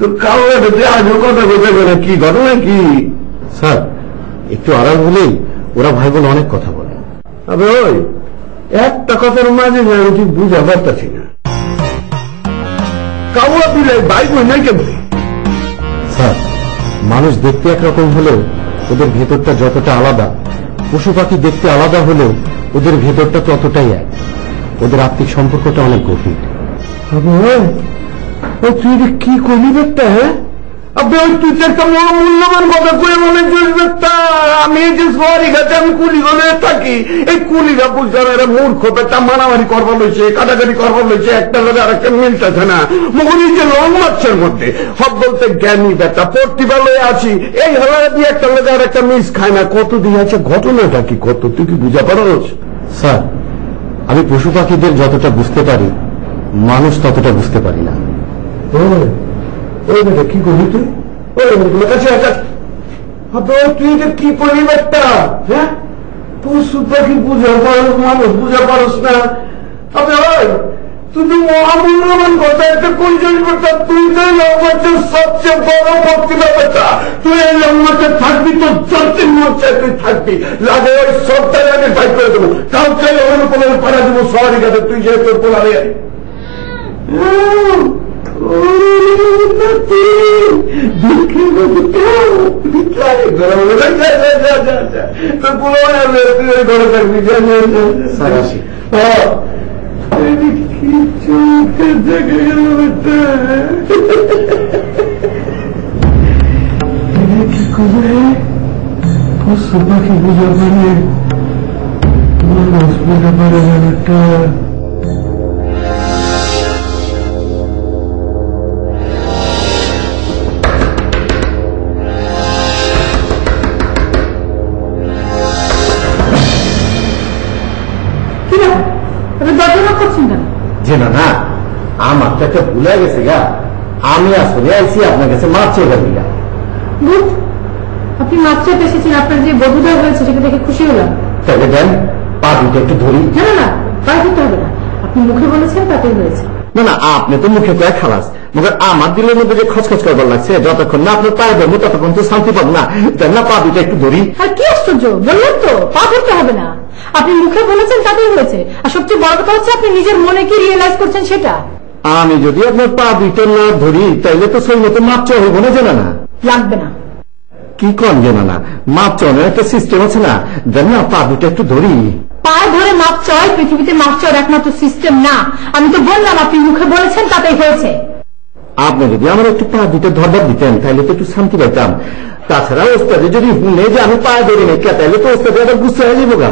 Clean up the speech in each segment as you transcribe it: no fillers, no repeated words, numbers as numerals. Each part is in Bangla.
তোর কাউকে আজও কথা বলতে পারে, কি ঘটনা কি? স্যার, একটু আড়াল হলেই ওরা ভাই বোন অনেক কথা বলে। আবে ওই একটা কথার মাঝে আমি ঠিক বুঝা পারতাছি না, কাউয়া দিলে ভাই বোন নাই কেমনি? স্যার, মানুষ দেখতে একরকম হলেও ওদের ভেতরটা যতটা আলাদা, পশু পাখি দেখতে আলাদা হলেও ওদের ভেতরটা ততটাই এক। ওদের আত্মিক সম্পর্কটা অনেক গভীর। তুই কি করবি একটা? হ্যাঁ আপনি ওই তুই একটা মূল্যবান কথা কয়ে মনে করবে। আমি যে সরি গাছে আমি কুলিগলে থাকি, এই কুলিরা বুঝলাম এরা মূর্খ একটা মারামারি করবার লইছে, কাটাকাটি করবার লইছে, একটা লোকে আর একটা মিলতেছে না। মনে যে লং মার্চের মধ্যে সব বলতে জ্ঞানী বেটা প্রতিভালয়ে আছি, এই হালা দিয়ে একটা লোকে আর একটা মিস খায় না। কত দিয়ে আছে, ঘটনাটা কি কত তুই কি বুঝা পারোস? স্যার, আমি পশু পাখিদের যতটা বুঝতে পারি, মানুষ ততটা বুঝতে পারি না। ওই বেটা কি করবি তুই? ওই কাছে তুই এটা কি করবি বেটা? হ্যাঁ, পশু পাখি বুঝা পারস, মানুষ বুঝা পারস না। আপনি ওই তুই তো মহামূল্যবান কথা একটা পরিচয় করতাম। তুই তো এই লঙ্গাচের সবচেয়ে বড় ভক্তিটা বেটা। তুই এই লঙ্গাচে থাকবি, তোর চলতে মঞ্চায় তুই থাকবি, লাগে ওই সবটাই আমি ফাইট করে দেবো। কাউ চাইলে ওর পোলারে পাড়া দেবো সবারই কাছে, তুই যে তোর পোলারে ঘরে থাকবি। কি করে পশু পাখি বুঝা পারে, মানুষ বুঝা পারে না একটা। যে না না, আমার তো একটা ভুলে গেছে গা। আমি আসলে আইসি আপনার কাছে মাছ চেয়ে গেলি গা। আপনি মাছ চাইতে এসেছেন, আপনার যে বধুদয় হয়েছে সেটা দেখে খুশি হলাম। তাহলে দেন পা দুটো একটু ধরি। না না না, পায়ে ধরতে হবে না, আপনি মুখে বলেছেন তাতেই হয়েছে। না না, আপনি তো মুখে কয়ে খালাস, মগর আমার দিলের মধ্যে যে খচখচ করবার লাগছে, যতক্ষণ না আপনার পায়ে ধরবো ততক্ষণ তো শান্তি পাবো না। দেন না পা দুটো একটু ধরি। আর কি আশ্চর্য, বললেন তো পা ধরতে হবে না, আপনি মুখে বলেছেন তাতেই হয়েছে। আর সবচেয়ে বড় কথা হচ্ছে আপনি নিজের মনে কি রিয়েলাইজ করছেন সেটা। আমি যদি আপনার পা দুটো না ধরি তাইলে তো সেই মতো মাপ চাওয়া হইব না। জানা না লাগবে না। কি কন জানা না, মাপ চাওয়ানোর একটা সিস্টেম আছে না। দেন না পা দুটো একটু ধরি। পায়ে ধরে মাপ চাওয়াই পৃথিবীতে মাপ চাওয়ার একমাত্র সিস্টেম না। আমি তো বললাম আপনি মুখে বলেছেন তাতেই হয়েছে। আপনি যদি আমার একটু পা দুটো ধরবার দিতেন তাহলে তো একটু শান্তি পাইতাম। তাছাড়া ওস্তাদে যদি শুনে যে আমি পায়ে ধরি নাই, তাহলে তো ওস্তাদে আবার গুছিয়ে হয়ে যাবো গা।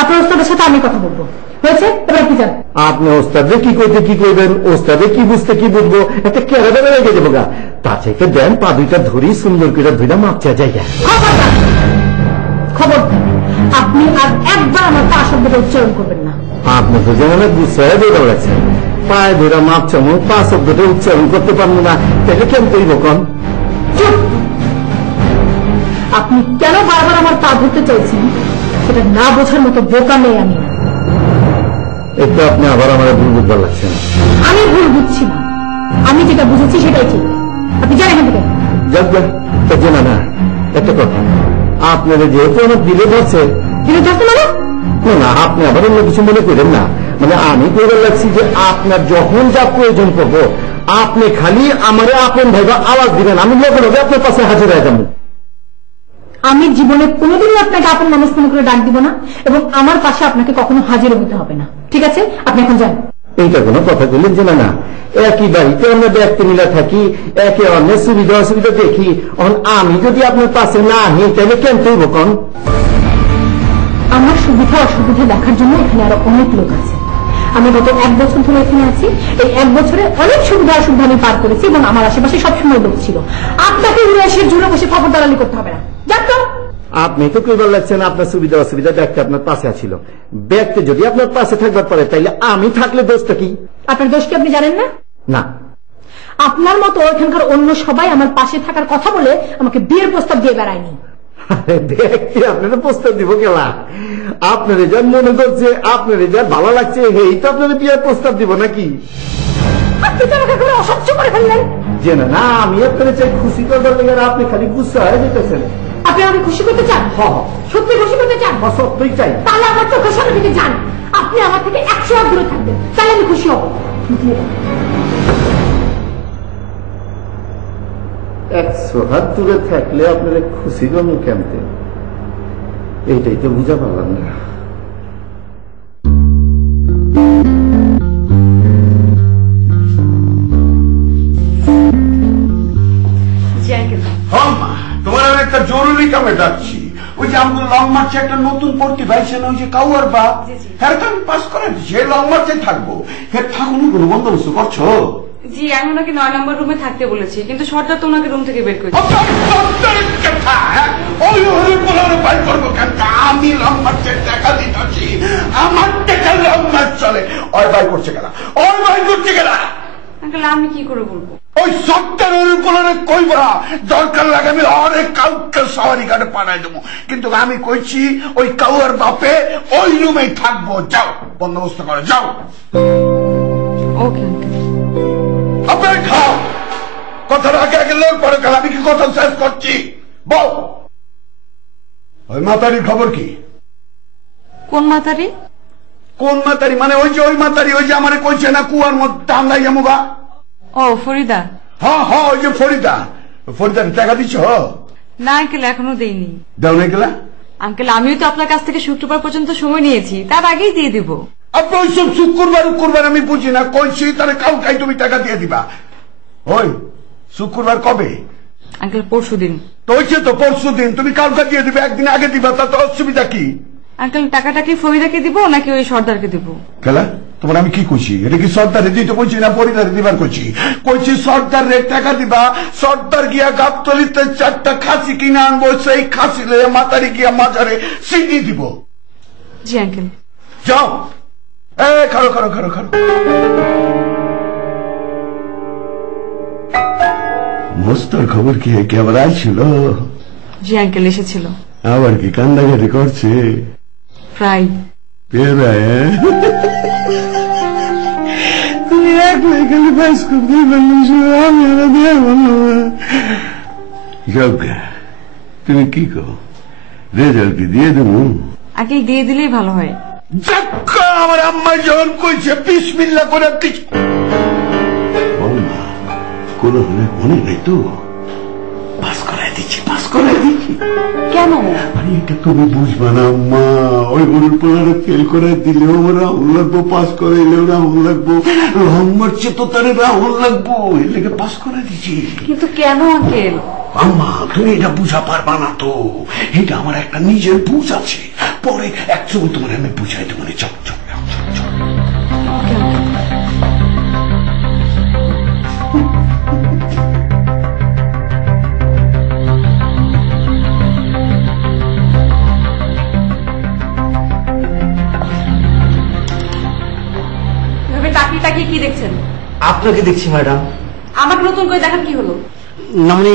আপনার ওস্তাদের সাথে আমি কথা বলবো, হয়েছে? এবার কি যান আপনি ওস্তাদে কি করতে কি করবেন, ওস্তাদে কি বুঝতে কি বুঝবো, একটা কেরাদা লেগে যাবো গা। তার চাইতে দেন পা দুইটা ধরি, সুন্দর করে ধরে মাপ চেয়ে যায়। খবর আপনি আর একবার আমার পা শব্দটা উচ্চারণ করবেন না। আপনি তো যেমন গুছিয়ে ধরে লাগছেন, পায়ে ধরে মাপ চামো, পা শব্দটা উচ্চারণ করতে পারবো না, তাহলে কেন করব কন? আপনি কেন বারবার আমার পা ধরতে চাইছেন সেটা না বোঝার মতো বোকা মেয়ে আমি। একটু আপনি আবার আমার ভুল বুঝবার লাগছেন। আমি ভুল বুঝছি না, আমি যেটা বুঝেছি সেটাই ঠিক। আপনি জানেন এখান থেকে জানা না একটা কথা, আপনারা যেহেতু আমার দিলে ধরছে মানে না, আপনি আবার অন্য কিছু মনে করেন না। মানে আমি কইবার লাগছি যে আপনার যখন যা প্রয়োজন করবো আপনি খালি আমার আপন ভাইবা আওয়াজ দিবেন, আমি লগে লগে আপনার পাশে হাজির হয়ে যাবো। আমি জীবনে কোনোদিনই আপনাকে আপন মানুষ মনে করে ডাক দিব না, এবং আমার পাশে আপনাকে কখনো হাজির হতে হবে না। ঠিক আছে, আপনি এখন যান। এইটা কোনো কথা বললেন যে না না, একই বাড়িতে আমরা ব্যক্তি মিলা থাকি, একে অন্যের সুবিধা অসুবিধা দেখি। আমি যদি আপনার পাশে না আহি তাহলে কেন তৈব কন? আমার সুবিধা অসুবিধা দেখার জন্য এখানে আরো অনেক লোক আছে। আমি গত 1 বছর ধরে এখানে আছি, এই 1 বছরে অনেক সুবিধা অসুবিধা আমি পার করেছি, এবং আমার আশেপাশে সবসময় লোক ছিল। আপনাকে এসে জুড়ে বসে খবর দালালি করতে হবে না। আপনি তো কইবার লাগছেন আপনার সুবিধা অসুবিধা দেখতে আপনার পাশে ছিল। ব্যক্তি যদি আপনার পাশে থাকবার পারে তাইলে আমি থাকলে দোষটা কি? আপনার দোষ কি আপনি জানেন না? না, আপনার মতো এখানকার অন্য সবাই আমার পাশে থাকার কথা বলে আমাকে বিয়ের প্রস্তাব দিয়ে বেড়ায়নি। ব্যক্তি আপনারা প্রস্তাব দিব কেলা? আপনারা যা মনে করছে, আপনারা যা ভালো লাগছে এই তো আপনারা বিয়ের প্রস্তাব দিব নাকি? আপনি তো আমাকে করে অসহ্য করে ফেললেন। যে না না, আমি আপনার চাই খুশি করবার লেগে, আপনি খালি গুসা হয়ে যেতেছেন। আপনি আমাকে খুশি করতে চান? সত্যি খুশি করতে চান? সত্যই চাই। তাহলে আমার চোখের সামনে থেকে যান। আপনি আমার থেকে 100 হাত দূরে থাকবেন, তাহলে আমি খুশি হব। 100 হাত দূরে থাকলে আপনারা খুশি করবেন কেমতে, এইটাই তো বুঝা পারলাম না। তোমার আমি একটা জরুরি কামে ডাকছি। ওই যে আমাদের লং মার্চে একটা নতুন পড়তে পাইছেন, ওই যে কাউয়ার বা, হ্যাঁ তো আমি পাস করে দিচ্ছি, লং মার্চে থাকবো। হ্যাঁ থাকুন, কোনো বন্দোবস্ত করছো? জি, আমি ওনাকে 9 নম্বর রুমে থাকতে বলেছি, কিন্তু সর্দার তো ওনাকে রুম থেকে বের করে আমি লং মার্চের টাকা দিতেছি, আমার টাকা লং মার্চ চলে। ওই বাই করছে গেলা, ওই বাই করছে গেলা। আমি কি করে বলবো? ওই সত্তরের উপরে কইবা, দরকার লাগে আমি অনেক কাউকে সওয়ারি ঘাটে পাঠাই দেবো, কিন্তু আমি কইছি ওই কাউয়ার বাপে ওই রুমেই থাকবো। যাও, বন্দোবস্ত করে যাও। ওকে আপনার খাও, কথার আগে আগে লোক পরে কাল, আমি কি কথা শেষ করছি বল। ওই মাতারির খবর কি? কোন মাতারি? কোন মাতারি মানে ওই যে ওই মাতারি, ওই যে আমার কইছে না কুয়ার মধ্যে টাঙ্গাই যামুগা। ও ফরিদা? হ্যাঁ হ্যাঁ, ওই যে ফরিদা। ফরিদার টাকা দিচ্ছ? না আঙ্কেল, এখনো দেইনি। দাও না গেলা? আঙ্কেল, আমিও তো আপনার কাছ থেকে শুক্রবার পর্যন্ত সময় নিয়েছি, তার আগেই দিয়ে দিব। আপনি ওইসব শুক্রবার আমি বুঝি না, কইছি তাহলে কালকাই তুমি টাকা দিয়ে দিবা। ওই শুক্রবার কবে? আঙ্কেল পরশুদিন। তো হয়েছে তো পরশুদিন, তুমি কালকা দিয়ে দিবে, একদিন আগে দিবা, তাতে অসুবিধা কি? আঙ্কেল টাকাটা কি ফরিদাকে দিব নাকি ওই সর্দারকে দিব? খেলা তোমার আমি কি কইছি? এটা কি সর্দারে দিতে কইছি না ফরিদারে দিবার কইছি? কইছি সর্দারে টাকা দিবা, সর্দার গিয়া গাবতলিতে 4টা খাসি কিনে আনবো, সেই খাসি লইয়া মাতারি গিয়া মাজারে সিটি দিব। জি আঙ্কেল। যাও। খারো খারো খারো খারো। মোস্তর খবর কি? কে আবার আইছিল? জি আঙ্কেল এসেছিল। আবার কি কান্দাকাটি করছে? প্রায়। তুমি একলাই খালি পাস করতে পারলি, আমি তুমি কি কো? রেজাল্ট কি দিয়ে দেবো? আঙ্কেল দিয়ে দিলেই ভালো হয়। আমার আম্মা যখন কইছে বিসমিল্লাহ করে দিচ্ছি, কোন মনে নেই তো? পাস করাই দিচ্ছি, পাস করাই দিচ্ছি। কেন? আরে এটা তুমি বুঝবা না আম্মা, ওই গরুর পোলারে ফেল করে দিলেও রাহুল লাগবো, পাস করাইলেও রাহুল লাগবো, রং মারছে তো তারে রাহুল লাগবো, এর লেগে পাস করাই দিচ্ছি। কিন্তু কেন আঙ্কেল? আম্মা তুমি এটা বুঝা পারবা না তো, এটা আমার একটা নিজের বুঝ আছে, পরে একসময় তোমার আমি বুঝাই দেবো। চল চল চল চল। তাকিয়ে কি দেখছেন? আপনাকে দেখছি ম্যাডাম। আমাকে নতুন করে দেখার কি হলো? না মানে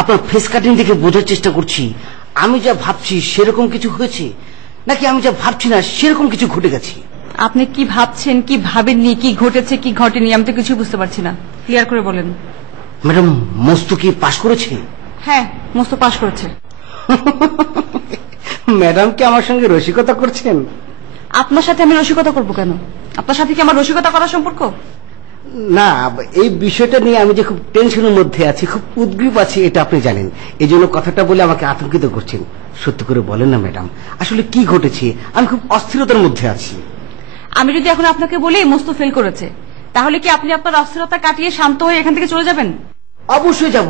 আপনার ফেস কাটিং দেখে বোঝার চেষ্টা করছি আমি যা ভাবছি সেরকম কিছু হয়েছে নাকি আমি যা ভাবছি না সেরকম কিছু ঘটে গেছে। আপনি কি ভাবছেন, কি ভাবেননি, কি ঘটেছে কি ঘটেনি, আমি তো কিছু বুঝতে পারছি না। ক্লিয়ার করে বলেন। ম্যাডাম মস্ত কি পাশ করেছে? হ্যাঁ, মস্ত পাশ করেছে। ম্যাডাম কি আমার সঙ্গে রসিকতা করছেন? আপনার সাথে আমি রসিকতা করবো কেন? আপনার সাথে কি আমার রসিকতা করার সম্পর্ক? না, এই বিষয়টা নিয়ে আমি যে খুব টেনশনের মধ্যে আছি, খুব উদ্গ্রীব আছি, এটা আপনি জানেন। এই জন্য কথাটা বলে আমাকে আতঙ্কিত করছেন। সত্যি করে বলেন না ম্যাডাম, আসলে কি ঘটেছে? আমি খুব অস্থিরতার মধ্যে আছি। আমি যদি এখন আপনাকে বলি মস্ত ফেল করেছে, তাহলে কি আপনি আপনার অস্থিরতা কাটিয়ে শান্ত হয়ে এখান থেকে চলে যাবেন? অবশ্যই যাব।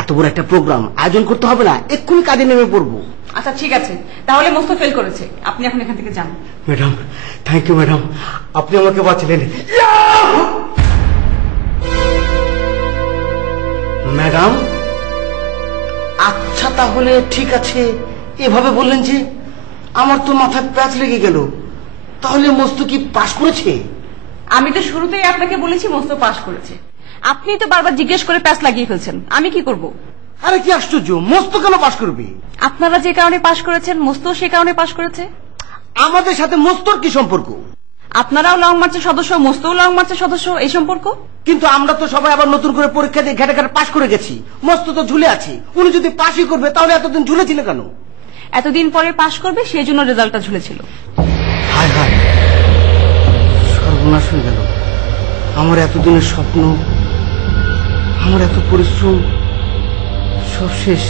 এত বড় একটা প্রোগ্রাম আয়োজন করতে হবে না, এক্ষুনি কাজে নেমে পড়বো। আচ্ছা ঠিক আছে, তাহলে মস্ত ফেল করেছে, আপনি এখন এখান থেকে যান। ম্যাডাম থ্যাংক ইউ ম্যাডাম, আপনি আমাকে বাঁচালেন। ম্যাডাম আচ্ছা তাহলে ঠিক আছে, এভাবে বললেন যে আমার তো মাথায় প্যাচ লেগে গেল। তাহলে মস্ত কি পাশ করেছে? আমি তো শুরুতেই আপনাকে বলেছি মস্ত পাশ করেছে, আপনি তো বারবার জিজ্ঞেস করে প্যাচ লাগিয়ে ফেলছেন। আমি কি করব? আরে কি আশ্চর্য, মস্ত কেন পাশ করবে? আপনারা যে কারণে পাশ করেছেন মস্ত সে কারণে পাশ করেছে। আমাদের সাথে মস্তর কি সম্পর্ক? আপনারাও লং মার্চের সদস্য, মস্তও লং মার্চের সদস্য, এই সম্পর্ক? কিন্তু আমরা তো সবাই আবার নতুন করে পরীক্ষা দিয়ে ঘেটে ঘেটে পাশ করে গেছি, মস্ত তো ঝুলে আছি। উনি যদি পাশই করবে তাহলে এতদিন ঝুলেছিল কেন? এতদিন পরে পাশ করবে সেই জন্য রেজাল্টটা ঝুলেছিল। হায় হায়, সর্বনাশ হয়ে গেল। আমার এতদিনের স্বপ্ন, আমার এত পরিশ্রম সব শেষ।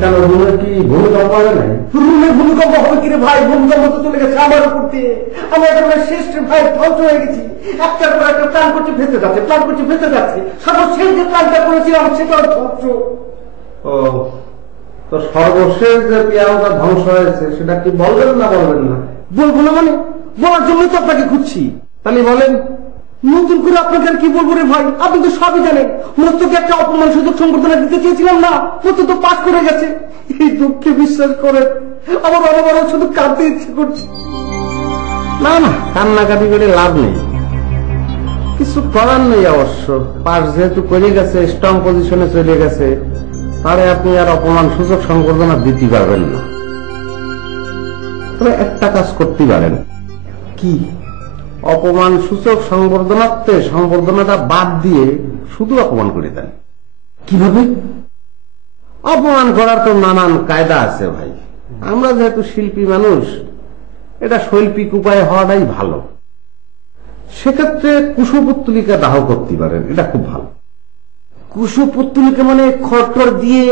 কেন রুমের কি ভূমিকম্প হবে নাই? রুমের ভূমিকম্প হবে কিরে ভাই? ভূমিকম্প তো চলে গেছে আমার উপর দিয়ে। আমি একেবারে শেষ ভাই, ধ্বংস হয়ে গেছি। একটার পর একটা প্ল্যান করছে ভেসে যাচ্ছে, প্ল্যান করছে ভেসে যাচ্ছে। সর্বশেষ যে প্ল্যানটা করেছিলাম সেটাও ধ্বংস। ও, তো সর্বশেষ যে পিয়ানোটা ধ্বংস হয়েছে সেটা কি বলবেন না বলবেন না? বলবো না মানে? বলার জন্যই তো আপনাকে খুঁজছি। তাহলে বলেন। নতুন করে আপনাকে আর কি বলবো রে ভাই? আপনি তো সবই জানেন। মস্তকে একটা অপমান সুযোগ সংবর্ধনা দিতে চেয়েছিলাম না, মস্ত তো পাস করে গেছে। এই দুঃখে বিশ্বাস করে আমার অনবরত শুধু কাঁদতে ইচ্ছে করছে। না না, কান্নাকাটি করে লাভ নেই, কিছু করার নেই। অবশ্য পাস যেহেতু করে গেছে, স্ট্রং পজিশনে চলে গেছে, তাহলে আপনি আর অপমান সুযোগ সংবর্ধনা দিতে পারবেন না। তবে একটা কাজ করতে পারেন। কি? অপমান সূচক সংবর্ধনাটা বাদ দিয়ে শুধু অপমান করে দেন। কিভাবে? অপমান করার তো নানান কায়দা আছে ভাই। আমরা যেহেতু শিল্পী মানুষ, এটা শৈল্পিক উপায়ে হওয়াটাই ভালো। সেক্ষেত্রে কুশপুত্তলিকা দাহ করতে পারেন, এটা খুব ভালো। কুশপুত্তলিকা মানে খড়টর দিয়ে?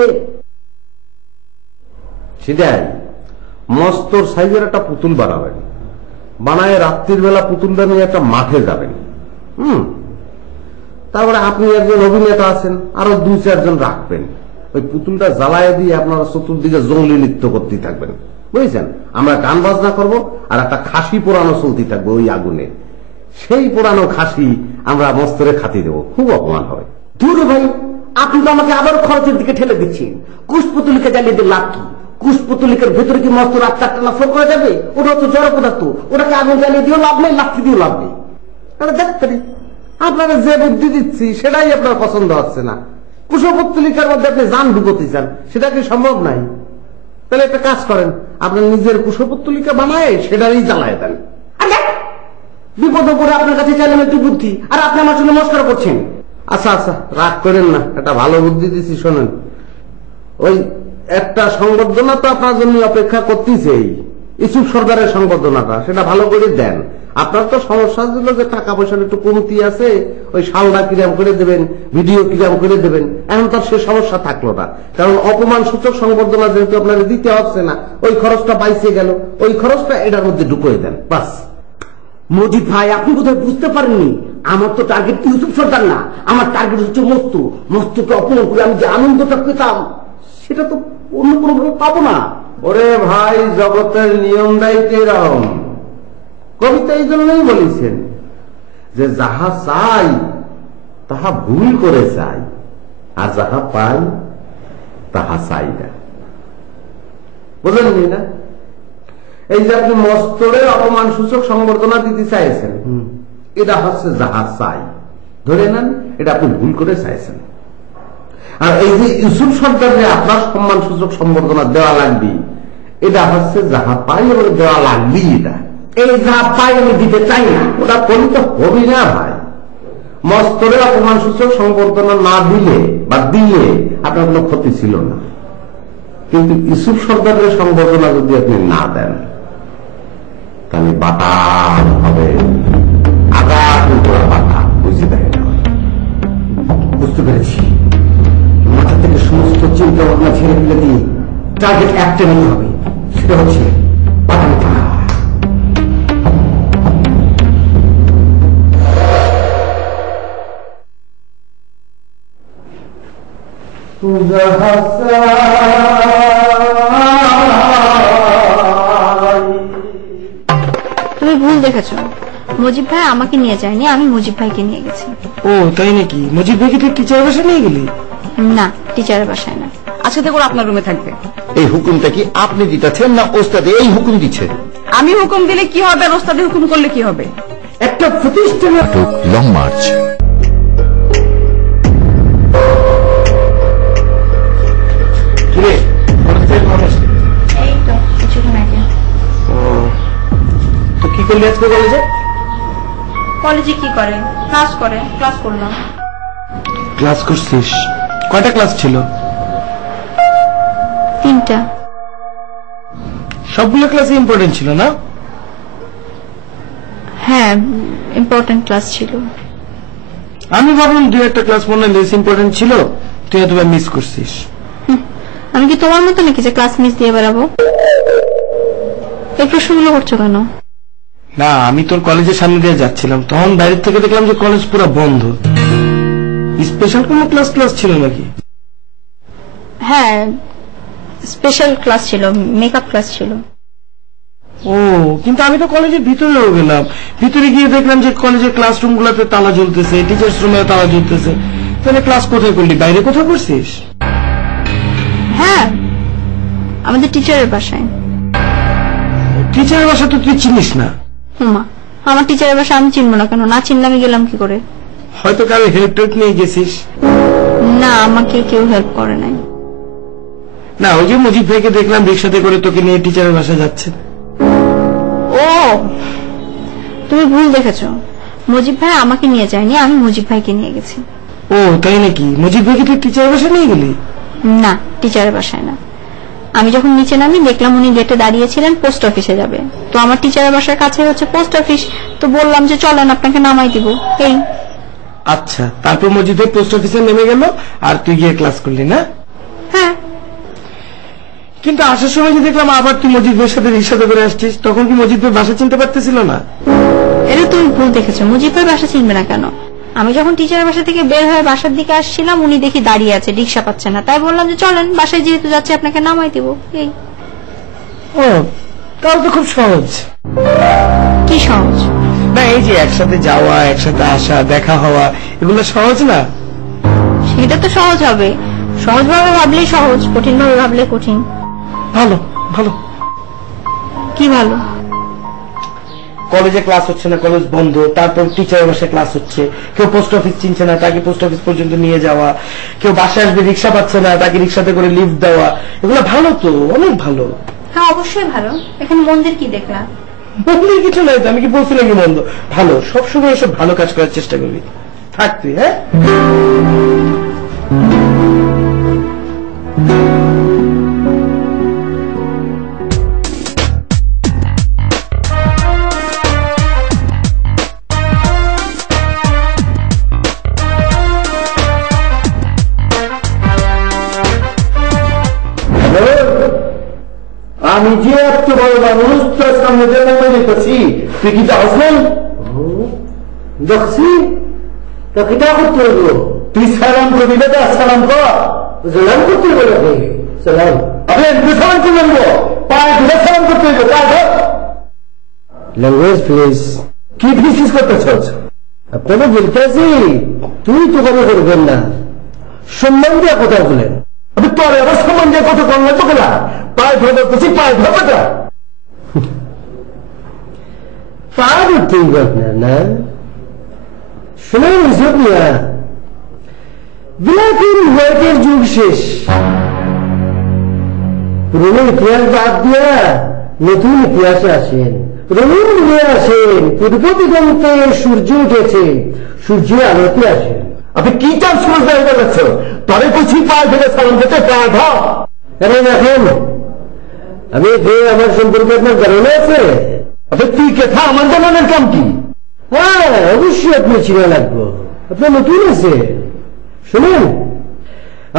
সেটাই, মস্তর সাইজের একটা পুতুল বানাবেন, বানায় রাত্রির বেলা পুতুলটা নিয়ে একটা মাঠে যাবেন। তারপরে আপনি একজন অভিনেতা আছেন, আরো 2-4 জন রাখবেন। ওই পুতুলটা জ্বালায় দিয়ে আপনারা চতুর্দিকে জঙ্গলি নৃত্য করতে থাকবেন, বুঝেছেন? আমরা গান বাজনা করব, আর একটা খাসি পোড়ানো চলতে থাকবে ওই আগুনে। সেই পোড়ানো খাসি আমরা মস্তরে খাতি দেবো, খুব অপমান হবে। দূর ভাই, আপনি তো আমাকে আবার খরচের দিকে ঠেলে দিচ্ছেন। কুশপুত্তলিকা জ্বালিয়ে দিয়ে লাভ কি? কুশপুত্তলিকার ভেতরে কি মস্ত রাত 4টা না ফোর করা যাবে? ওটা তো জড় পদার্থ, ওটাকে আগুন জ্বালিয়ে দিয়েও লাভ নেই, লাফি দিয়েও লাভ নেই। দেখতে আপনারা যে বুদ্ধি দিচ্ছি সেটাই আপনার পছন্দ হচ্ছে না। কুশপুত্তলিকার মধ্যে আপনি জান ঢুকতে চান, সেটা কি সম্ভব নাই? তাহলে একটা কাজ করেন, আপনার নিজের কুশপুত্তলিকা বানায় সেটারই জ্বালায় দেন। বিপদ করে আপনার কাছে চাইলাম একটু বুদ্ধি, আর আপনি আমার সঙ্গে মস্করা করছেন। আচ্ছা আচ্ছা, রাগ করেন না, একটা ভালো বুদ্ধি দিচ্ছি, শোনেন। ওই একটা সংবর্ধনা তো আপনার জন্য অপেক্ষা করতেছেই, ইসুফ সর্দারের সংবর্ধনাটা, সেটা ভালো করে দেন। আপনার তো সমস্যা ছিল যে টাকা পয়সার একটু কমতি আছে, ওই শালটা কিরাম করে দেবেন, ভিডিও কিরাম করে দেবেন। এখন তো সে সমস্যা থাকলো না, কারণ অপমান সূচক সংবর্ধনা যেহেতু আপনার দিতে হচ্ছে না, ওই খরচটা বাইসে গেল, ওই খরচটা এটার মধ্যে ঢুকিয়ে দেন, বাস। মজিদ ভাই, আপনি বোধহয় বুঝতে পারেননি, আমার তো টার্গেট ইউসুফ সর্দার না, আমার টার্গেট হচ্ছে মস্তু। মস্তুকে অপমান করে আমি যে আনন্দটা পেতাম সেটা তো অন্য কোনো ভাবে পাবো না। ওরে ভাই, জগতের নিয়মটাই এরকম। কবিতা এই জন্যই বলেছেন যে যাহা চাই তাহা ভুল করে চাই, আর যাহা পাই তাহা চাই না। বুঝলেন না? এই যে আপনি মস্তরের অপমান সূচক সংবর্ধনা দিতে চাইছেন, এটা হচ্ছে যাহা চাই, ধরে নেন এটা আপনি ভুল করে চাইছেন। আর এই যে ইউসুফ সর্দারকে আপনার সম্মান সূচক সংবর্ধনা দেওয়া লাগবে, এটা হচ্ছে যাহা পাই এবং দেওয়া লাগবে। এটা এই যাহা পাই আমি দিতে চাই না, ওটা করলে তো হবি না ভাই। মস্তরের অপমান সূচক সংবর্ধনা না দিলে বা দিলে আপনার কোনো ক্ষতি ছিল না, কিন্তু ইউসুফ সর্দারের সংবর্ধনা যদি আপনি না দেন তাহলে বাতা হবে, আঘাত বাতা। বুঝতে পারেন? বুঝতে পেরেছি। মাথা থেকে সমস্ত চিন্তা ভাবনা ছেড়ে ফেলে দিয়ে টার্গেট একটা নিতে হবে, সেটা হচ্ছে পাঠানো টাকা। তুমি ভুল দেখেছো, মুজিব ভাই আমাকে নিয়ে যায়নি, আমি মুজিব ভাইকে নিয়ে গেছি। ও তাই নাকি? মুজিব ভাইকে তুই টিচারের বাসায় নিয়ে গেলি? না, টিচারের বাসায় না। আজকে থেকে ওরা আপনার রুমে থাকবে। এই হুকুমটা কি আপনি দিতেছেন না ওস্তাদ এই হুকুম দিচ্ছে? আমি হুকুম দিলে কি হবে আর ওস্তাদে হুকুম করলে কি হবে? একটা প্রতিষ্ঠানে লং মার্চ। এই তো কিছুক্ষণ আগে। তো কি করলি আজকে কলেজে? কলেজে কি করে? ক্লাস করে। ক্লাস করলাম। ক্লাস করছিস? কয়টা ক্লাস ছিল? 3টা। সবগুলো ক্লাসই ইম্পর্টেন্ট ছিল না? হ্যাঁ, ইম্পর্টেন্ট ক্লাস ছিল। আমি ভাবলাম 2-1টা ক্লাস মনে লেস ইম্পর্টেন্ট ছিল, তুই এতবার মিস করছিস। আমি কি তোমার মতো নাকি যে ক্লাস মিস দিয়ে বেড়াবো? এই প্রশ্নগুলো করছো কেন? না, আমি তোর কলেজের সামনে দিয়ে যাচ্ছিলাম, তখন বাইরে থেকে দেখলাম যে কলেজ পুরো বন্ধ। স্পেশাল কোনো ক্লাস ছিল নাকি? হ্যাঁ, স্পেশাল ক্লাস ছিল, মেকআপ ক্লাস ছিল। ও, কিন্তু আমি তো কলেজের ভিতরেও গেলাম, ভিতরে গিয়ে দেখলাম যে কলেজের ক্লাসরুম গুলোতে তালা ঝুলতেছে, টিচার্স রুমে তালা ঝুলতেছে। তাহলে ক্লাস কোথায় করলি? বাইরে কোথাও করছিস? হ্যাঁ, আমাদের টিচারের বাসায়। টিচারের বাসা তো তুই চিনিস না। হুমা, আমার টিচারের বাসা আমি চিনবো না কেন? না চিনলে আমি গেলাম কি করে? হয়তো কারো হেল্প টেল্প নিয়ে গেছিস। না, আমাকে কেউ হেল্প করে নাই। না, ওই যে মুজিব ভাইকে দেখলাম রিক্সাতে করে তোকে নিয়ে টিচারের বাসা যাচ্ছে। ও, তুমি ভুল দেখেছো। মুজিব ভাই আমাকে নিয়ে যায়নি, আমি মুজিব ভাইকে নিয়ে গেছি। ও তাই নাকি? মুজিব ভাইকে তুই টিচারের বাসা নিয়ে গেলি? না, টিচারের বাসায় না। আমি যখন নিচে নামি দেখলাম উনি গেটে দাঁড়িয়েছিলেন, পোস্ট অফিসে যাবে। তো আমার টিচারের বাসার কাছে হচ্ছে পোস্ট অফিস, তো বললাম যে চলেন আপনাকে নামাই দিব। এই। আচ্ছা, তারপর মুজিব ভাই পোস্ট অফিসে নেমে গেল আর তুই গিয়ে ক্লাস করলি না? হ্যাঁ। কিন্তু আসার সময় যে দেখলাম আবার তুই মজিদ ভাইয়ের সাথে রিক্সাতে করে আসছিস, তখন কি মজিদ ভাই বাসা চিনতে পারতেছিল না? এটা তুমি ভুল দেখেছো। মুজিব ভাই বাসা চিনবে না কেন? আমি যখন টিচারের বাসা থেকে বের হয়ে বাসার দিকে আসছিলাম, উনি দেখি দাঁড়িয়ে আছে, রিক্সা পাচ্ছে না। তাই বললাম যে চলেন, বাসায় যেহেতু যাচ্ছে আপনাকে নামাই দিব। এই। ও, তাহলে তো খুব সহজ। কি সহজ? না, এই যে একসাথে যাওয়া, একসাথে আসা, দেখা হওয়া, এগুলো সহজ না? সেটা তো সহজ হবে। সহজ ভাবে ভাবলেই সহজ, কঠিন ভাবে ভাবলে কঠিন। ভালো ভালো। কি ভালো? কলেজে ক্লাস হচ্ছে না, কলেজ বন্ধ, তারপর টিচারের বাসায় ক্লাস হচ্ছে, কেউ পোস্ট অফিস চিনছে না, তাকে পোস্ট অফিস পর্যন্ত নিয়ে যাওয়া, কেউ বাসায় আসবে রিক্সা পাচ্ছে না, তাকে রিক্সাতে করে লিফট দেওয়া, এগুলো ভালো তো, অনেক ভালো। হ্যাঁ, অবশ্যই ভালো। এখানে মন্দির কি দেখলাম? মন্দির কিছু নাই তো, আমি কি বলছি নাকি মন্দ? ভালো, সবসময় এসব ভালো কাজ করার চেষ্টা করবি। থাক তুই। হ্যাঁ, আমি যে এত বড় মানুষ তোর সামনে নামে দেখেছি, তুই কি যাস নাই? দেখছি তো কিটা করতে হইব? তুই সালাম করবি না? সালাম কর। সালাম করতে হইব নাকি? সালাম আপনি সালাম করবেন, পায়ে ধরে সালাম করতে হইব। পায়ে ধর। Language please. কি ফিসিস করতেছ? আপনাকে বলতেছি তুই তো কবে করবেন না, সম্মান দিয়ে কথা বলেন। আমি তোর আবার সম্মান দিয়ে কথা বললে তো কেনা? পায়ে ধরে বলতেছি, পায়ে ধর কথা। পায়ে ধরতেই আপনার না? শুনেন মিয়া, ব্ল্যাক এন্ড হোয়াইটের যুগ শেষ। পুরনো ইতিহাস বাদ দিয়া নতুন ইতিহাসে আসেন, রঙিন নিয়ে আসেন। পূর্ব দিগন্তে সূর্য উঠেছে, সূর্য আলোতে আসেন। আপনি কি চান সূর্য হয়ে যাচ্ছ? তবে কিছু পায়ে ধরে সালাম করতে পায়ে ধর। আরে দেখেন, আমি আমার সম্পর্কে আপনার ধারণা আছে? আপনি তুই কথা আমার জানানোর কাম কি? হ্যাঁ, অবশ্যই আপনি চিনে লাগবো, আপনার নতুন আছে। শুনুন,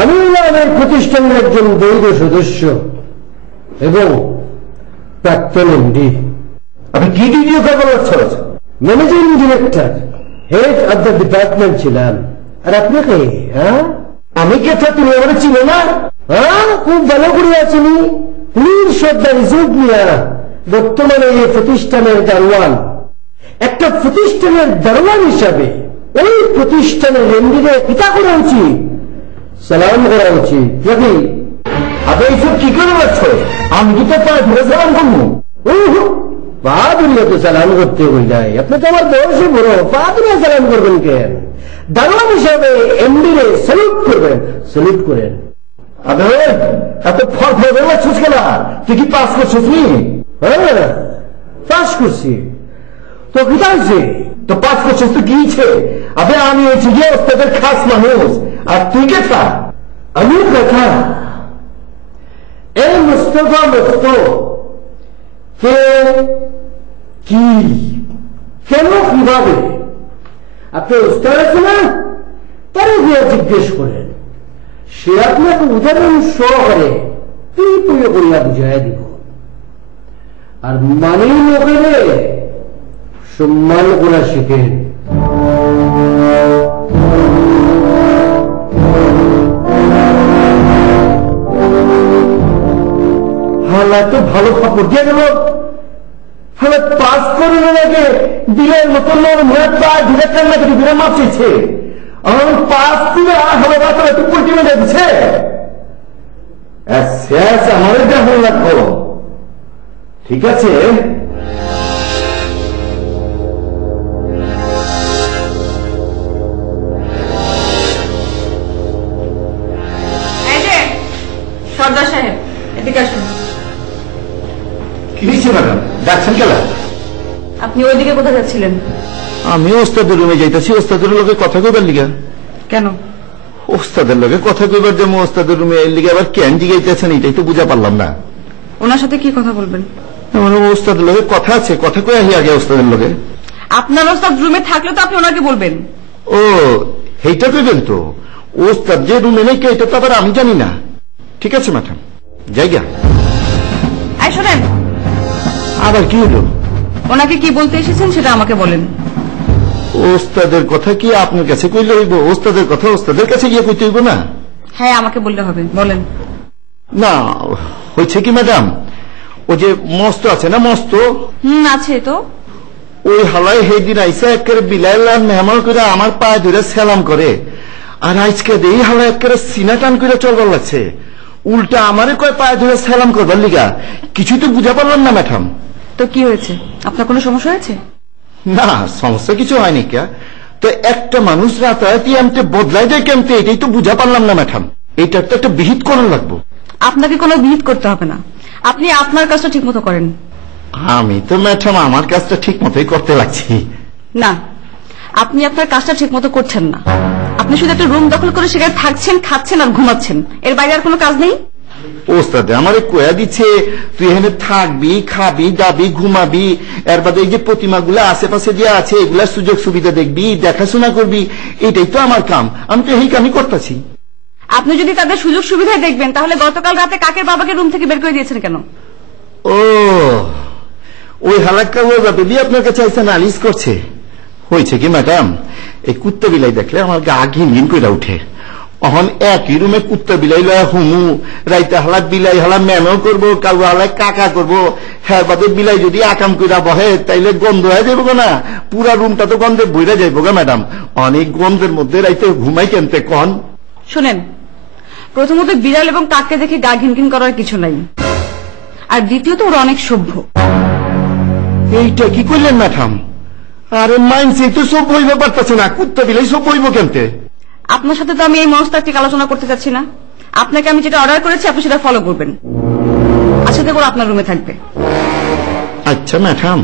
আমি আমার প্রতিষ্ঠানের একজন বৈধ সদস্য এবং প্রাক্তন এমডি। আপনি কি ডিগ্রি খবর হচ্ছে? Managing director, head of the department ছিলাম। আর আপনাকে? হ্যাঁ, আমি কে তো তুমি আমার চিনো না? হ্যাঁ, খুব ভালো করে চিনি। প্লিজ শট দ্য রিজল্ট নিয়ে বর্তমানে এই প্রতিষ্ঠানের দারোয়ান। একটা প্রতিষ্ঠানের দারোয়ান হিসাবে ওই প্রতিষ্ঠানের এমডিকে পিতা করা উচিত, সালাম করা উচিত নাকি? আপনি এইসব কি করে পারছ? আমি কি তো পায়ে ধরে সালাম করবো? পা দুনিয়া তো সালাম করতে হই নাই, আপনি তো আমার বয়সে বড়, পা দুনিয়া সালাম করবেন কেন? দারোয়ান হিসাবে এমডি রে স্যালুট করবেন, স্যালুট করেন। আবে এত ফল লাগছিস কেন? তুই কি পাস করছিস নি? হ্যাঁ পাস করছি তো কি হয়েছে? তো পাস করছিস তো গিয়েছে। আবে আমি হয়েছি গিয়ে ওস্তাদের খাস মানুষ, আর তুই কে থা? আমি কথা এই মুস্তফা মুস্ত কে কি কেন কিভাবে আপনি ওস্তাদ আছে না, তারা গিয়ে জিজ্ঞেস করেন, সে আপনাকে উদাহরণ সহকারে তুই পুজো করিয়া বুঝাইয়া দিব। আর মানি লোকেরে সম্মান করা শিখেন। হালা তো ভালো কাপড় দিয়ে গেল, হালা পাস করে আগে দিলের মতন পা ডিরেক্টর না করে বিরাম মাপছে, আমার পাস দিলে হালা বাচ্চা একটু পল্টি মেরে দিচ্ছে। শেষ আমাদের দেখুন লাগবো, ঠিক আছে? সর্দার সাহেব এদিকে আসুন। কি হয়েছে ম্যাডাম, ডাকছেন কেন? আপনি ওইদিকে কোথায় যাচ্ছিলেন? আমি ওস্তাদের রুমে যাইতেছি ওস্তাদের লোকে কথা কইবার লিগা। কেন? ওস্তাদের লোকে কথা কইবার যেমন ওস্তাদের রুমে এর লিগে আবার কেন জিগাইতেছেন এটাই তো বুঝা পারলাম না। ওনার সাথে কি কথা বলবেন? ওস্তাদের লোকে কথা আছে, কথা কই আহি আগে ওস্তাদের লোকে। আপনার ওস্তাদ রুমে থাকলে তো আপনি ওনাকে বলবেন। ও এইটা কইবেন তো, ওস্তাদ যে রুমে নেই এটা তো আবার আমি জানি না। ঠিক আছে ম্যাডাম, জায়গা। এই শোনেন, আবার কি হলো? ওনাকে কি বলতে এসেছেন সেটা আমাকে বলেন। ওস্তাদের কথা কি আপনার কাছে কইলে হইব? ওস্তাদের কথা ওস্তাদের কাছে গিয়ে কইতে হইব না? হ্যাঁ আমাকে বললে হবে, বলেন। না হয়েছে কি ম্যাডাম, ও যে মস্ত আছে না, মস্ত আছে তো, ওই হালাই সেদিন আইসা একেবারে বিলাইলার মেহমান করে আমার পায়ে ধরে সালাম করে, আর আজকে এই হালা একেবারে সিনা টান করে চলবার লাগছে, উল্টা আমারে কয় পায়ে ধরে সালাম করবার লিগা। কিছুই তো বুঝা পারলাম না ম্যাডাম। তো কি হয়েছে? আপনার কোনো সমস্যা হয়েছে? না সমস্যা কিছু হয়নি। কে তো একটা মানুষ রাতারাতি এমতে বদলাই দেয় কেমতে, এটাই তো বুঝা পারলাম না ম্যাডাম। এটা তো একটা বিহিত করার লাগবো। আপনাকে কোনো বিহিত করতে হবে না, আপনি আপনার কাজটা ঠিক মতো করেন। আমি তো ম্যাডাম আমার কাজটা ঠিক মতোই করতে লাগছি। না, আপনি আপনার কাজটা ঠিক মতো করছেন না। আপনি শুধু একটা রুম দখল করে সেখানে থাকছেন, খাচ্ছেন আর ঘুমাচ্ছেন, এর বাইরে আর কোনো কাজ নেই। ওস্তাদ আমারে কয়া দিচ্ছে তুই এখানে থাকবি, খাবি, দাবি, ঘুমাবি, এর বাদে এই যে প্রতিমাগুলো আশেপাশে যে আছে এগুলার সুযোগ সুবিধা দেখবি, দেখাশোনা করবি, এটাই তো আমার কাম। আমি তো এই কামই করতেছি। আপনি যদি তাদের সুযোগ সুবিধা দেখবেন তাহলে গতকাল রাতে কাকের বাবাকে রুম থেকে বের করে দিয়েছেন কেন? ও ওই হালাক্কা ও বেবি আপনার কাছে আইসা নালিশ করছে। হয়েছে কি ম্যাডাম, এই কুত্তা বিলাই দেখলে আমার গা ঘিন ঘিন করে উঠে। অহন একই রুমে কুত্তা বিলাই লয়া হুমু, রাইতে হালা বিলাই হালা ম্যামও করবো, কাউ হালা কাকা করবো, হ্যাঁ বাদে বিলাই যদি আকাম কইরা বহে তাইলে গন্ধ হয়ে যাবো না, পুরা রুমটা তো গন্ধে বইরা যাইব গা ম্যাডাম। অনেক গন্ধের মধ্যে রাইতে ঘুমাই কেনতে কন। শোনেন, প্রথমত বিড়াল এবং কাককে দেখে গা ঘিনঘিন করার কিছু নাই, আর দ্বিতীয়ত ওরা অনেক সভ্য। এইটা কি করলেন ম্যাডাম? আরে মাইন্সে তো সব হইবে পারতেছে না, কুত্তা বিলাই সব হইব কেনতে? আপনার সাথে তো আমি এই মনস্তাত্ত্বিক আলোচনা করতে চাচ্ছি না। আপনাকে আমি যেটা অর্ডার করেছি আপনি সেটা ফলো করবেন। আচ্ছা দেখো আপনার রুমে থাকবে। আচ্ছা ম্যাডাম,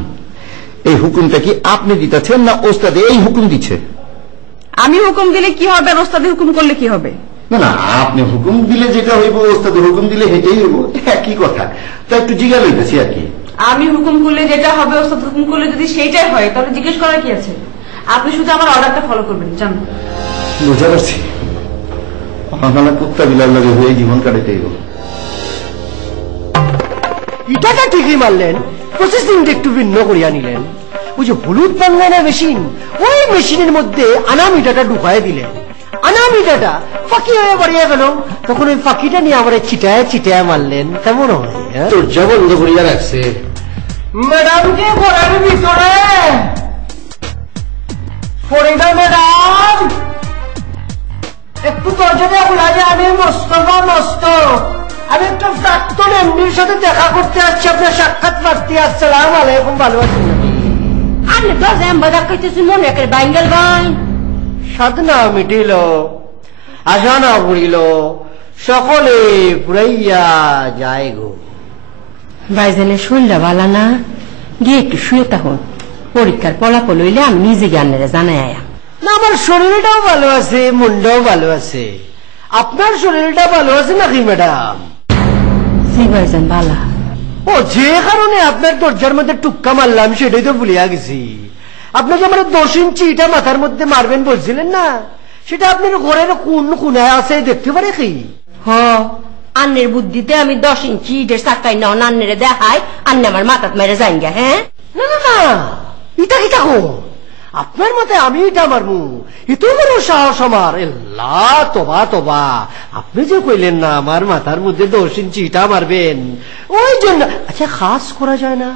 এই হুকুমটা কি আপনি দিতেছেন না ওস্তাদে এই হুকুম দিচ্ছে? আমি হুকুম দিলে কি হবে আর ওস্তাদে হুকুম করলে কি হবে? না না, আপনি হুকুম দিলে যেটা হইব, ওস্তাদের হুকুম দিলে সেটাই হইব, একই কথা। তা একটু জিজ্ঞাসা লইতেছি আর কি। আমি হুকুম করলে যেটা হবে, ওস্তাদ হুকুম করলে যদি সেইটাই হয় তাহলে জিজ্ঞেস করার কি আছে? আপনি শুধু আমার অর্ডারটা ফলো করবেন, জান। বুঝা পারছি, আমার কুত্তা বিলার লাগে হয়ে জীবন কাটাইতে হইব। ইটাটা ঠিকই মারলেন, প্রসেসিংটা একটু ভিন্ন করিয়া নিলেন। ওই যে হলুদ বাংলা মেশিন, ওই মেশিনের মধ্যে আনামিটাটা ঢুকায় দিলেন। আনামিটাটা ফাঁকি হয়ে বাড়িয়ে গেল, তখন ওই ফাঁকিটা নিয়ে আমার চিটায় চিটায় মারলেন। কেমন হয়? দরজা বন্ধ করিয়া রাখছে। ম্যাডামকে ঘরের ভিতরে ফরিদা ম্যাডাম একটু দরজাটা খোলা যায়, আমি মস্ত বা মস্ত আমি একটা প্রাক্তন এমডির সাথে দেখা করতে আসছি, আপনার সাক্ষাৎ প্রার্থী। আসসালাম আলাইকুম, ভালো আছেন? আরে দরজা বাধা কইতেছি মনে করে বাঙ্গাল ভাই সাধনা মিটিল, আশা না পড়িল, সকলে পুরাইয়া যায় গো। ভাইজানের শরীরটা ভালো না, গিয়ে একটু শুয়ে তখন পরীক্ষার ফলাফল হইলে আমি নিজে জ্ঞানেরা জানাই আয়া। না, আমার শরীরটাও ভালো আছে, মনটাও ভালো আছে। আপনার শরীরটা ভালো আছে নাকি ম্যাডাম? জি ভাইজান ভালো। ও, যে কারণে আপনার দরজার মধ্যে টুক্কা মারলাম সেটাই তো ভুলিয়া গেছি। আপনি যে আমার 10 ইঞ্চি ইটা মাথার মধ্যে মারবেন বলছিলেন না, সেটা আপনার ঘরের কোন কোনায় আছে দেখতে পারে কি? হ, আন্নের বুদ্ধিতে আমি 10 ইঞ্চি ইটের চাক্কাই নাও আন্নেরে দেখাই, আন্নে আমার মাথাত মেরে যাইন গে। হ্যাঁ না না না, ইটা কি থাকো আপনার মাথায় আমি ইটা মারবো? এত বড় সাহস আমার! আল্লাহ, তোবা তোবা। আপনি যে কইলেন না আমার মাথার মধ্যে 10 ইঞ্চি ইটা মারবেন, ওই জন্য। আচ্ছা, খাস করা যায় না?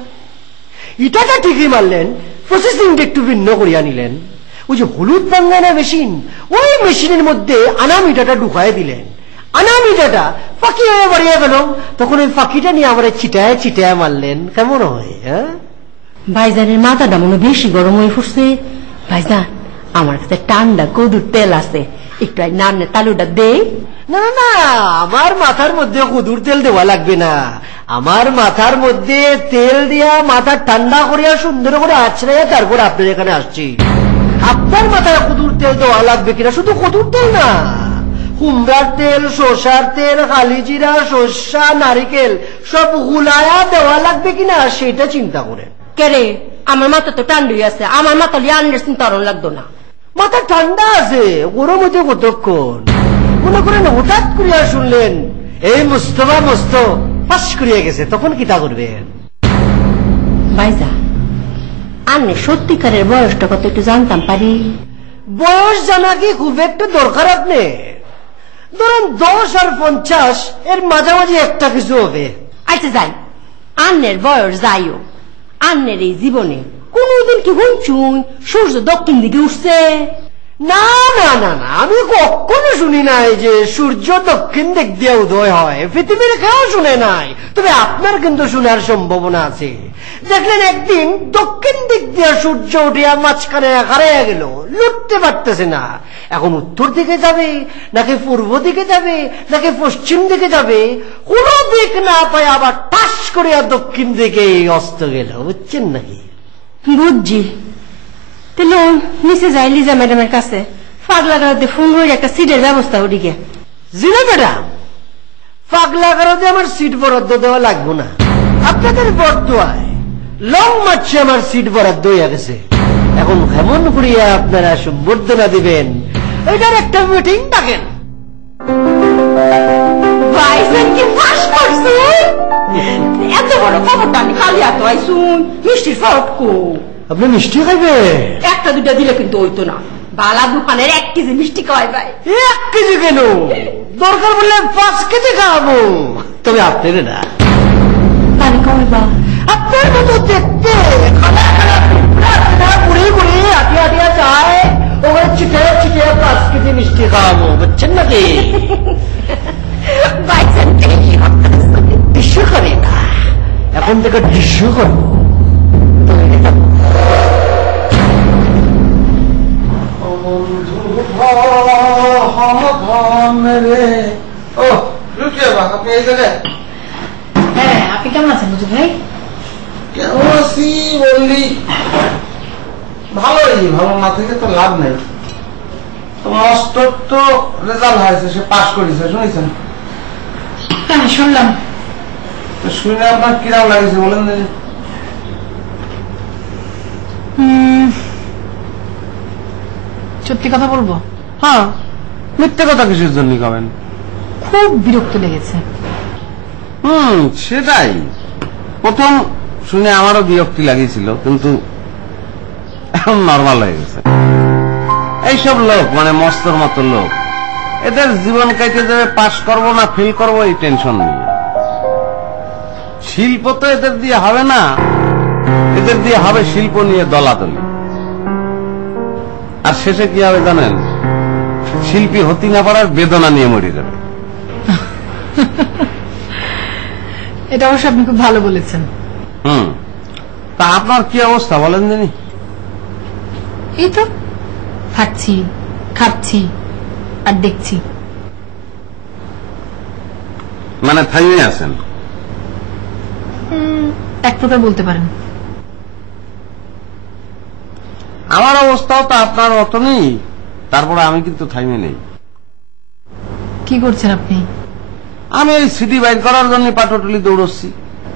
ইটাটা ঠিকই মারলেন, প্রসেসিংটা একটু ভিন্ন করিয়া নিলেন। ওই যে হলুদ বাঙ্গানা মেশিন, ওই মেশিনের মধ্যে আনামিটাটা ঢুকাই দিলেন। আনামিটাটা ফাঁকি হয়ে বাড়িয়ে গেল, তখন ওই ফাঁকিটা নিয়ে আবার চিটায় চিটায় মারলেন। কেমন হয়? হ্যাঁ, ভাইজানের মাথাটা মনে বেশি গরম হয়ে পড়ছে। ভাইজান, আমার কাছে ঠান্ডা কদুর তেল আছে, একটু নান্নে তালুটা দে। না না না, আমার মাথার মধ্যে কদুর তেল দেওয়া লাগবে না। আমার মাথার মধ্যে তেল দিয়া মাথা ঠান্ডা করিয়া সুন্দর করে আছড়াইয়া তারপর আপনার এখানে আসছি। আপনার মাথায় কদুর তেল দেওয়া লাগবে কিনা, শুধু কদুর তেল না, কুমড়ার তেল, সরষার তেল, কালিজিরা, সর্ষা, নারিকেল সব গুলায়া দেওয়া লাগবে কিনা সেটা চিন্তা করেন। কেরে, আমার মাথা তো ঠান্ডাই আছে, আমার মাথা লিয়ে আন্নের চিন্তা লাগতো না। মাথা ঠান্ডা আছে, গরম হতে কতক্ষণ? মনে করেন হঠাৎ করিয়া শুনলেন এই মুস্তফা মস্ত পাস করিয়া গেছে, তখন কিতা করবেন? ভাইজা, আন্নের সত্যিকারের বয়সটা কত একটু জানতাম পারি? বয়স জানা কি খুব একটা দরকার? আপনি ধরেন 10 আর 50 এর মাঝামাঝি একটা কিছু হবে। আচ্ছা যাই, আন্নের বয়স যাইও, আন্নের এই জীবনে কোনদিন কি শুনছুন সূর্য দক্ষিণ দিকে উঠছে? না না না না, আমি কখনো শুনি নাই যে সূর্য দক্ষিণ দিক দিয়ে উদয় হয়। পৃথিবীর কেউ শুনে নাই, তবে আপনার কিন্তু শোনার সম্ভাবনা আছে। দেখলেন একদিন দক্ষিণ দিক দিয়ে সূর্য উঠিয়া মাঝখানে হারিয়ে গেল, লুটতে পারতেছে না। এখন উত্তর দিকে যাবে নাকি পূর্ব দিকে যাবে নাকি পশ্চিম দিকে যাবে, কোন দিক না পায় আবার ঠাস করিয়া দক্ষিণ দিকে অস্ত গেল। বুঝছেন নাকি? বুঝছি। তাহলে নিচে যাই লিজা ম্যাডামের কাছে, পাগলা গাড়িতে ফোন করে একটা সিটের ব্যবস্থা করি গে। জি না ম্যাডাম, পাগলা গাড়িতে আমার সিট বরাদ্দ দেওয়া লাগবে না। আপনাদের বর্তমানে লং মার্চে আমার সিট বরাদ্দ হয়ে গেছে। এখন কেমন করিয়া আপনারা সম্বর্ধনা দিবেন এটার একটা মিটিং ডাকেন। ভাইজান কি ফাঁস করছে? এত বড় খবরটা আমি খালি এত আইসুন, মিষ্টির ফটকো। আপনি মিষ্টি খাইবে? একটা দুটা দিলে কিন্তু হইতো না, বালা দোকানের 1 কেজি মিষ্টি খাওয়াই ভাই। 1 কেজি কেন? দরকার বললে 5 কেজি খাওয়াবো, তবে আপনার না। পানি খাওয়াইবা? আপনার মতো দেখতে ঘুরে ঘুরে আটিয়া আটিয়া চায়, ওখানে চিঠে চিঠে 5 কেজি মিষ্টি খাওয়াবো। বুঝছেন নাকি? ভাইজান ডিস্যু করে না, এখন থেকে ডিস্যু করবো। হ্যাঁ, আপনি কেমন আছেন বুঝু ভাই? কেমন আছি বললি? ভালোই, ভালো না থেকে তো লাভ নেই। তোমার অষ্টর তো রেজাল্ট হয়েছে, সে পাস করেছে, শুনেছেন? হ্যাঁ শুনলাম। তো শুনে আপনার কিরকম লাগছে বলেন? সত্যি কথা বলবো? হ্যাঁ, মিথ্যে কথা কিসের জন্য কবেন? খুব বিরক্ত লেগেছে। সেটাই। প্রথম শুনে আমারও বিরক্তি লাগিয়েছিল, কিন্তু এখন নর্মাল হয়ে গেছে। এইসব লোক মানে মস্তর মতো লোক, এদের জীবন কাটে যাবে পাস করবো না ফেল করবো এই টেনশন নিয়ে। শিল্প তো এদের দিয়ে হবে না, এদের দিয়ে হবে শিল্প নিয়ে দলাদলি। আর শেষে কি হবে জানেন? শিল্পী হতে না পারার বেদনা নিয়ে মরে যাবে। এটা অবশ্য আপনি খুব ভালো বলেছেন। তা আপনার কি অবস্থা বলেন জানি? এই তো থাকছি, খাচ্ছি আর দেখছি। মানে থাইয়ে আছেন? এক প্রকার বলতে পারেন। আমার অবস্থাও তো আপনার মতো নেই, তারপরে আমি কিন্তু থাইমে নেই। কি করছেন আপনি? আমি এই সিডি বাইর করার জন্য পাটুটুলি দৌড়চ্ছি।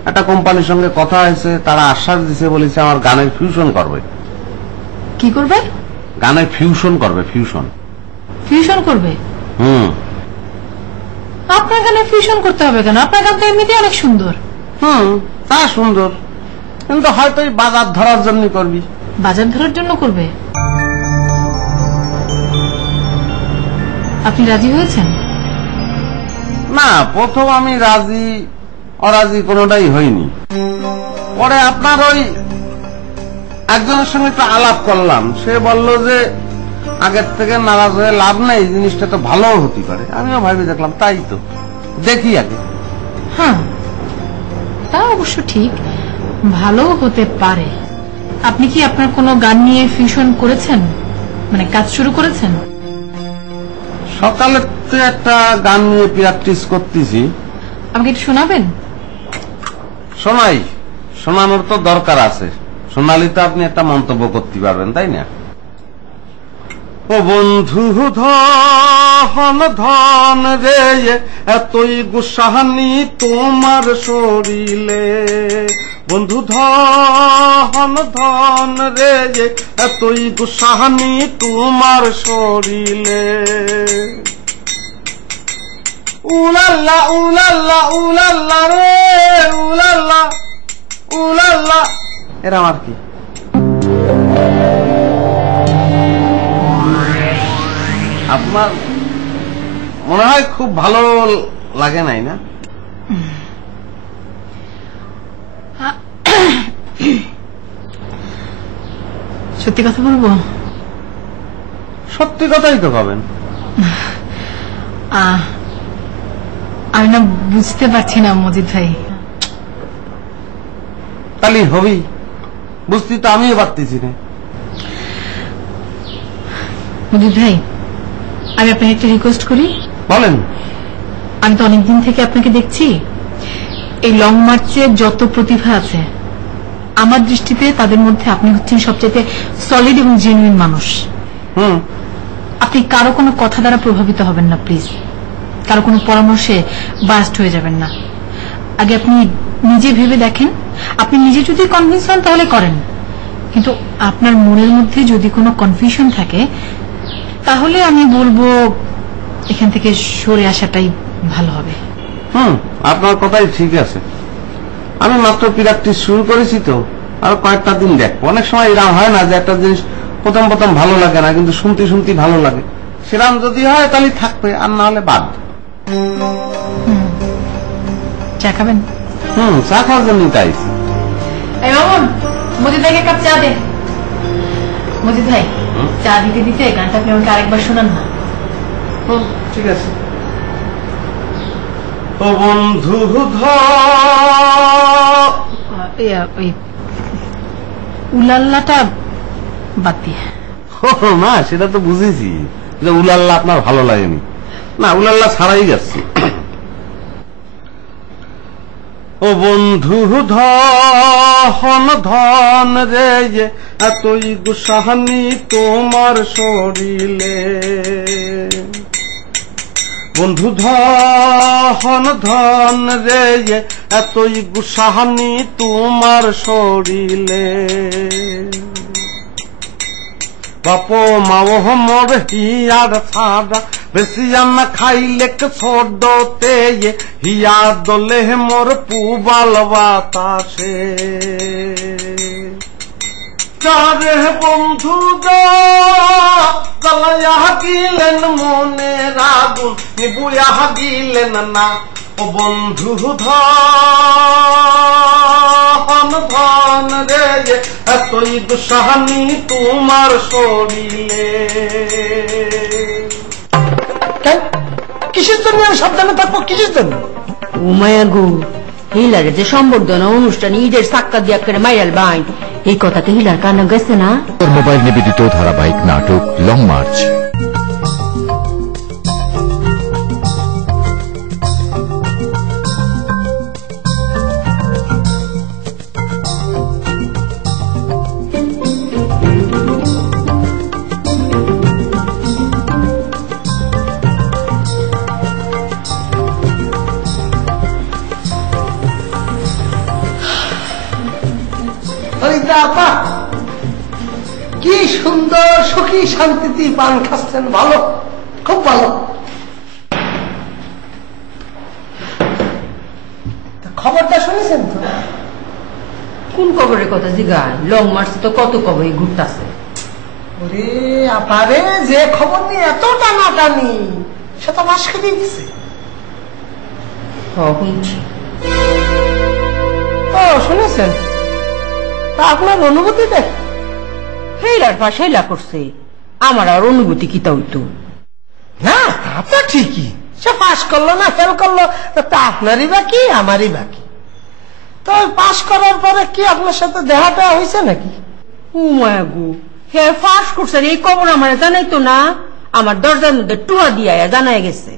একটা কোম্পানির সঙ্গে কথা হয়েছে, তারা আশ্বাস দিছে, বলেছে আমার গানের ফিউশন করবে। কি করবে? গানের ফিউশন করবে। ফিউশন ফিউশন করবে? আপনার গানে ফিউশন করতে হবে কেন? আপনার গান তো এমনিতেই অনেক সুন্দর। তা সুন্দর, কিন্তু হয়তো এই বাজার ধরার জন্য করবি। বাজার ধরার জন্য করবে? আপনি রাজি হয়েছেন? না, প্রথম আমি রাজি অরাজি কোনোটাই হয়নি। পরে আপনার ওই একজনের সঙ্গে একটু আলাপ করলাম, সে বলল যে আগের থেকে নারাজ হয়ে লাভ নেই, জিনিসটা তো ভালো হতে পারে। আমিও ভাবি দেখলাম, তাই তো দেখি আগে। হ্যাঁ, তা অবশ্য ঠিক, ভালো হতে পারে। আপনি কি আপনার কোনো গান নিয়ে ফিউশন করেছেন, মানে কাজ শুরু করেছেন? সকালে তো একটা গান নিয়ে প্র্যাকটিস করতেছি। আমাকে একটু শোনাবেন? শোনানোর তো দরকার আছে, শোনালি তো আপনি একটা মন্তব্য করতে পারবেন, তাই না? ও বন্ধু ধন ধন রে, এতই গুসাহানি তোমার শরীরে। বন্ধু ধন ধন রে, এতই গুসাহানি তোমার শরীরে। উলাল্লা উলাল্লা উলাল্লা রে, উলাল্লা উলাল্লা। এরা আমার কি আপনার মনে হয় খুব ভালো লাগে নাই না? সত্যি কথা বলবো? সত্যি কথাই তো পাবেন। আমি না বুঝতে পারছি না মজিদ ভাই। তাহলে হবি, বুঝতে তো আমিও পারতেছি না। মজিদ ভাই, আমি আপনাকে একটা রিকোয়েস্ট করি। বলেন। আমি তো অনেকদিন থেকে আপনাকে দেখছি, এই লং মার্চে যত প্রতিভা আছে আমার দৃষ্টিতে তাদের মধ্যে আপনি হচ্ছেন সবচেয়ে সলিড এবং জেনুইন মানুষ। আপনি কারো কোনো কথা দ্বারা প্রভাবিত হবেন না প্লিজ, কারো কোনো পরামর্শে বাস্ট হয়ে যাবেন না। আগে আপনি নিজে ভেবে দেখেন, আপনি নিজে যদি কনভিন্স হন তাহলে করেন, কিন্তু আপনার মনের মধ্যে যদি কোনো কনফিউশন থাকে তাহলে আমি বলবো এখান থেকে সরে আসাটাই ভালো হবে। আপনার কথাই ঠিক আছে। আমি মাত্র প্র্যাকটিস শুরু করেছি তো, আর কয়েকটা দিন দেখবো। অনেক সময় এরকম হয় না যে একটা জিনিস প্রথম প্রথম ভালো লাগে না, কিন্তু শুনতে শুনতে ভালো লাগে। সেরকম যদি হয় তাহলে থাকবে, আর না হলে বাদ। চা খাবেন? চা খাওয়ার জন্য তাই। মজিদ ভাইকে কাপ চা দে। মজিদ ভাই, চা দিতে দিতে গানটা আপনি আমাকে আরেকবার শোনান না? ঠিক আছে। ও বন্ধু উলাল্লাটা বাদ দিয়ে। না, সেটা তো বুঝেছি যে উলাল্লা আপনার ভালো লাগেনি। না, উলাল্লা ছাড়াই যাচ্ছে। ও বন্ধু ধন ধন রে, এতই গুসাহানি তোমার শরীরে। বন্ধু ধন ধন রে, এতই গুসাহানি তোমার শরীরে। বাপ মাও মোর হিয়ার ছাড়া বেশি আনা খাইলে ছোটতে, হিয়া দলে মোর পুবাল বাতাসে। চারে বন্ধু জ্বালাইয়া গিলেন মনে রাগুন, নিবুয়া গিলেন না। ও বন্ধু ধন ধন রে, এতই দুঃসাহানি তোমার শরীরে। কিসের জন্য সাবধানে থাকবো? কিসের জন্য? উমায়া গো, হিলারে যে সম্বর্ধনা অনুষ্ঠানে ঈদের সাক্কা দিয়া করে মাইরাল বাইন, এই কথাকে হিলার কানে গেছে না? মোবাইল নিবেদিত ধারাবাহিক নাটক লং মার্চ। আপা কি সুন্দর সুখী শান্তিতে পান খাচ্ছেন, ভালো, খুব ভালো। খবরটা শুনেছেন তো? কোন খবরের কথা জিগায়? লং মার্চ তো কত খবরই ঘুরতাছে। ওরে আপারে, যে খবর নিয়ে এত টানাটানি সে তো মাস খেয়ে গেছে। শুনছি। ও শুনেছেন? তা আপনার অনুভূতিটা? হেলার পাশ হেলা করছে, আমার আর অনুভূতি কি তা হইতো না? তা তো ঠিকই, সে পাশ করলো না ফেল করলো তা আপনারই বাকি আমারই বাকি। তো পাশ করার পরে কি আপনার সাথে দেখাটা হয়েছে নাকি? ও মায়াগু, হে ফাঁস করছেন এই খবর আমার জানাইতো না? আমার দরজার মধ্যে টুয়া দিয়া জানাই গেছে।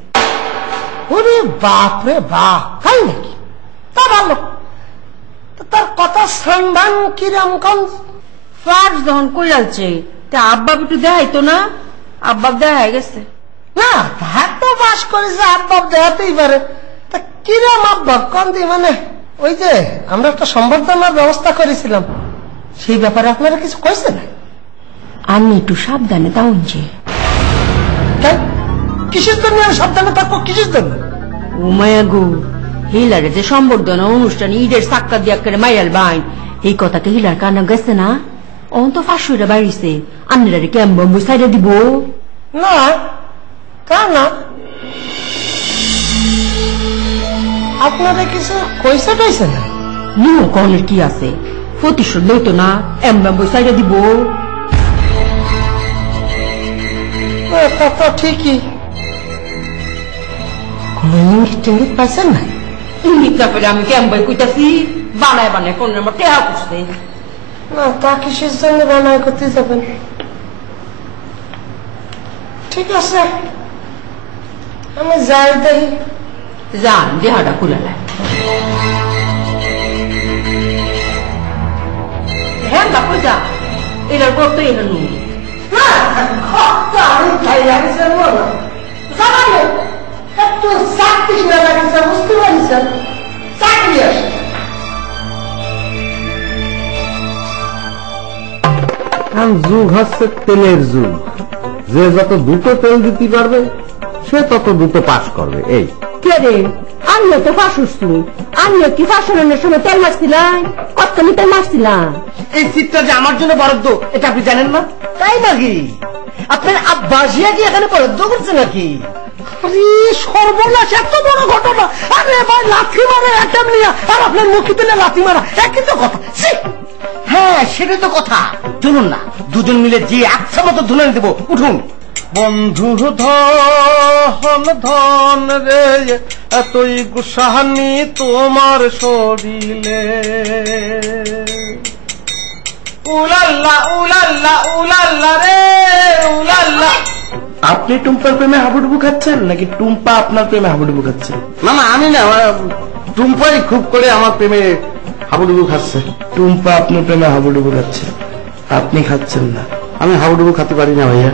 ওরে বাপ রে বাপ, তাই নাকি? তা ভালো। তার কথা সন্ধান কিরম কম? ফাঁস যখন কইরালছে তা আব্বা একটু দেখাইতো না? আব্বা দেখা গেছে না, তা তো পাশ করেছে, আব্বাব দেখাতেই পারে। তা কিরম আব্বাব কন্দি? মানে ওই যে আমরা একটা সম্বর্ধনার ব্যবস্থা করেছিলাম, সেই ব্যাপারে আপনারা কিছু কইছে না? আমি একটু সাবধানে তাও যে। কিসের জন্য আমি সাবধানে থাকবো? কিসের জন্য? ও মায়াগু, হিলারে যে সম্বর্ধনা অনুষ্ঠানে ঈদের সাক্কা দিয়া করে মাইরাল বাইন, এই কথাকে হিলার কানে গেছে না? অন তো ফাঁসুরা বাড়িছে, আন্নারে কেমন সাইডে দিব না? তা না, আপনারা কিছু কইসা টইছে না? নিও কনের কি আছে, প্রতিশোধ লইতো না, এমন সাইডে দিব। তা তো ঠিকই। কোন ইঙ্গিত টিঙ্গিত পাইছেন না? ইঙ্গিত না পেলে আমি কেমন কইতাছি? বানায় বানায় কোন আমার টেহা করছে না। তা কিসের জন্য বানায় করতে যাবেন? ঠিক আছে, আমি যাই দেখি। যান, দেহাটা খুলে নেয়। হ্যাঁ বাপু যা, এটার পর তো এখানে আমি খাই লাগছে না, একটু চাকরি লাগছে, বুঝতে পারছেন? চাকরি আসে। যুগ হচ্ছে তেলের যুগ, যে যত দ্রুত তেল দিতে পারবে সে তত দ্রুত পাস করবে। এই কে রে? আমিও তো ফাঁস উঠছি, আমিও কি ফাঁসনের সময় তেল মারছিলাম, কত তেল মারছিলাম। এই সিটটা যে আমার জন্য বরাদ্দ, এটা আপনি জানেন না? তাই নাকি? আপনার আব্বাসিয়া কি এখানে বরাদ্দ করছে নাকি? আরে সর্বনাশ, এত বড় ঘটনা! আরে ভাই, লাথি মারে একটা নিয়ে আর আপনার মুখে তুলে লাথি মারা একই তো কথা। হ্যাঁ, সেটাই তো কথা। চলুন না, দুজন মিলে যে আচ্ছা মতো ধুনে দেব। উঠুন। বন্ধু ধন ধন রে, এতই গুসাহানি তোমার শরীরে। উলাল্লা উলাল্লা উলাল্লা রে উলাল্লা। আপনি টুম্পার প্রেমে হাবুডুবু খাচ্ছেন নাকি টুম্পা আপনার প্রেমে হাবুডুবু খাচ্ছেন? না না, আমি না, টুম্পাই খুব করে আমার প্রেমে হাবুডুবু খাচ্ছে। টুম্পা আপনার প্রেমে হাবুডুবু খাচ্ছে, আপনি খাচ্ছেন না। আমি হাবুডুবু খেতে পারি না ভাইয়া।